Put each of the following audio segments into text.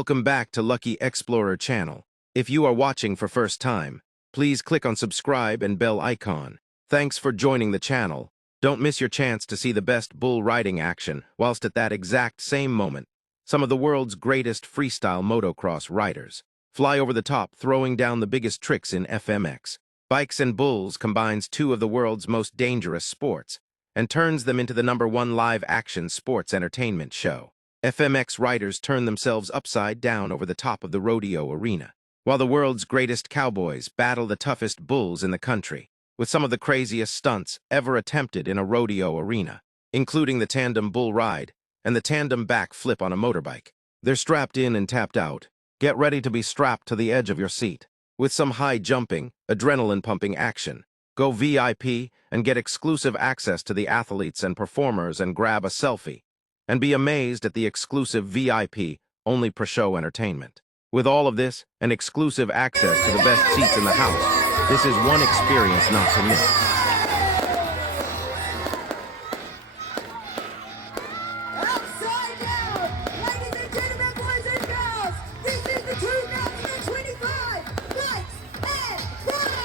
Welcome back to LuckyXplorer channel. If you are watching for first time, please click on subscribe and bell icon. Thanks for joining the channel. Don't miss your chance to see the best bull riding action, whilst at that exact same moment, some of the world's greatest freestyle motocross riders fly over the top, throwing down the biggest tricks in FMX. Bikes and Bulls combines two of the world's most dangerous sports and turns them into the #1 live-action sports entertainment show. FMX riders turn themselves upside down over the top of the rodeo arena, while the world's greatest cowboys battle the toughest bulls in the country, with some of the craziest stunts ever attempted in a rodeo arena, including the tandem bull ride and the tandem back flip on a motorbike. They're strapped in and tapped out. Get ready to be strapped to the edge of your seat, with some high-jumping, adrenaline-pumping action. Go VIP and get exclusive access to the athletes and performers and grab a selfie. And be amazed at the exclusive VIP, only per-show entertainment. With all of this and exclusive access to the best seats in the house, this is one experience not to miss. Upside down! Ladies and gentlemen, boys and girls, this is the 2025 Bikes and Pros!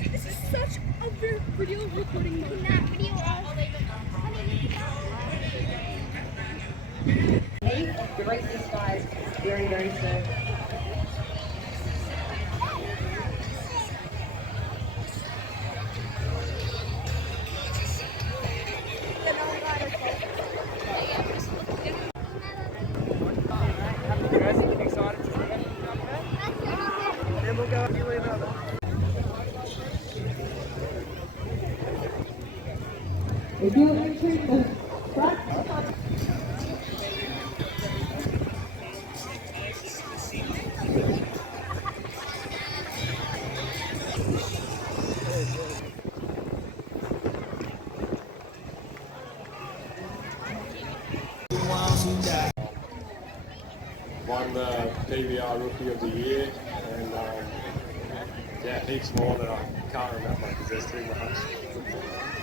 This is such a video recording mode. That video The race this guys very, very soon. You guys excited to see it? Then we'll go you and another. If you're entering the front, won the PBR Rookie of the Year, and yeah, heaps more that I can't remember because there's too much.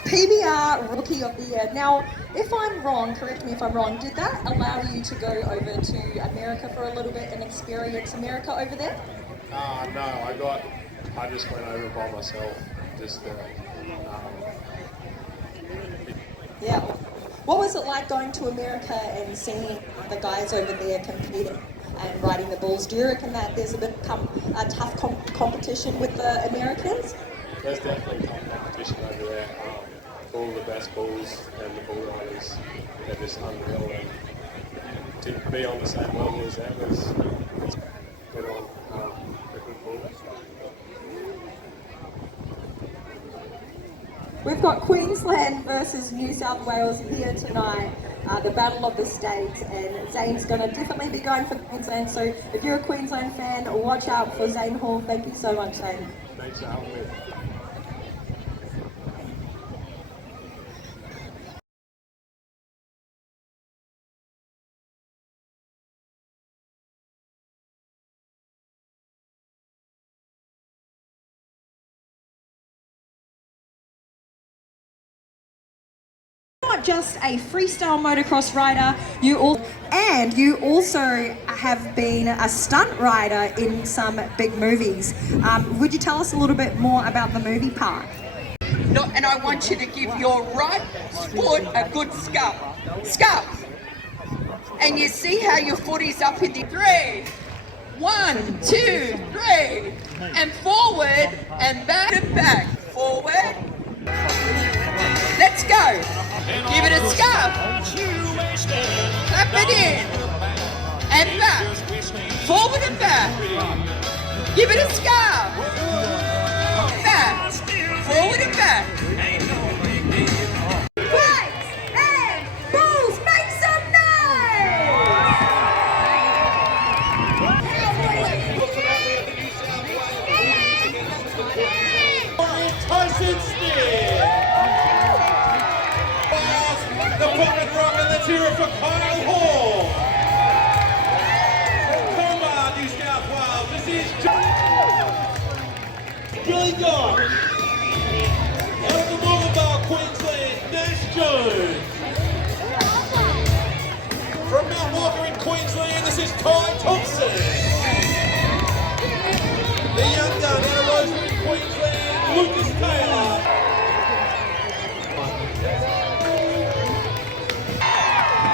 PBR Rookie of the Year. Now, if I'm wrong, correct me if I'm wrong, did that allow you to go over to America for a little bit and experience America over there? No, I just went over by myself, just Yeah. What was it like going to America and seeing the guys over there competing and riding the bulls? Do you reckon that there's a tough competition with the Americans? there's definitely tough competition over there. All the best bulls and the bull riders, they're just unreal, and to be on the same level as them is good on a good bull. We've got Queensland versus New South Wales here tonight, the Battle of the States, and Zane's going to definitely be going for Queensland, so if you're a Queensland fan, watch out for Zane Hall. Thank you so much, Zane. Thanks for having me. not just a freestyle motocross rider, you also have been a stunt rider in some big movies. Would you tell us a little bit more about the movie part? No, and I want you to give your right foot a good scuff. Scuff. And you see how your foot is up in the 3. 1, 2, 3. And forward and back and back. Forward. Let's go. Give it a scuff. Clap it in. And back. Forward and back. Give it a scuff. Back. Forward and back. Bikes and bulls, make some noise! Tyson Steer. The pocket rock and the cheer for Kyle Hall. Come on, New South Wales. This is Billy Dodd. Out of the Motorbike, Queensland, Nash Jones. From Mount Walker in Queensland, this is Ty Thompson. The young gun out of Rosewood, Queensland, Lucas Taylor.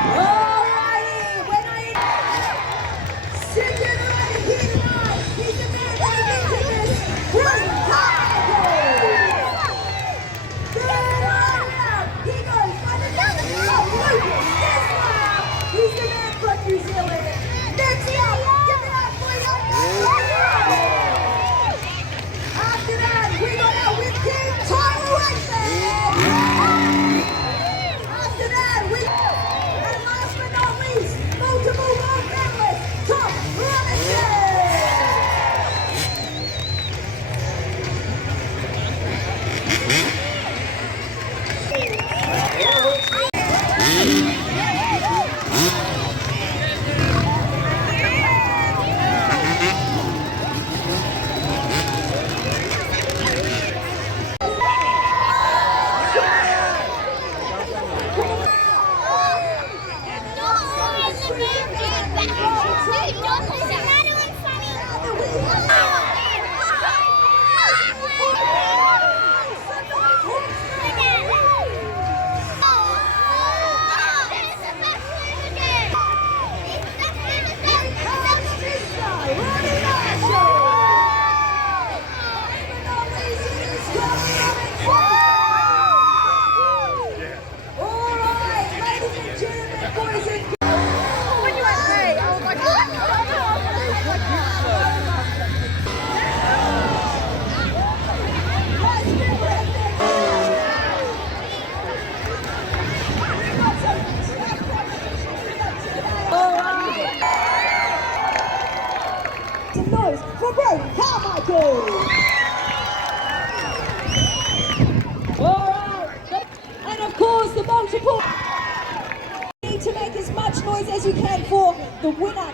Alrighty, when I sit down right here tonight, he's the man who's into this great cowboys. Third round, he goes by the name of Lucas Taylor. He's the man from New Zealand. Next up, give it up for young After that, we got our whip king, Tyler Wexler. After that, and last but not least, multiple world medalist, Tom Robinson. Some noise for Brady Carmichael. All right, and of course the multiple. You need to make as much noise as you can for the winner.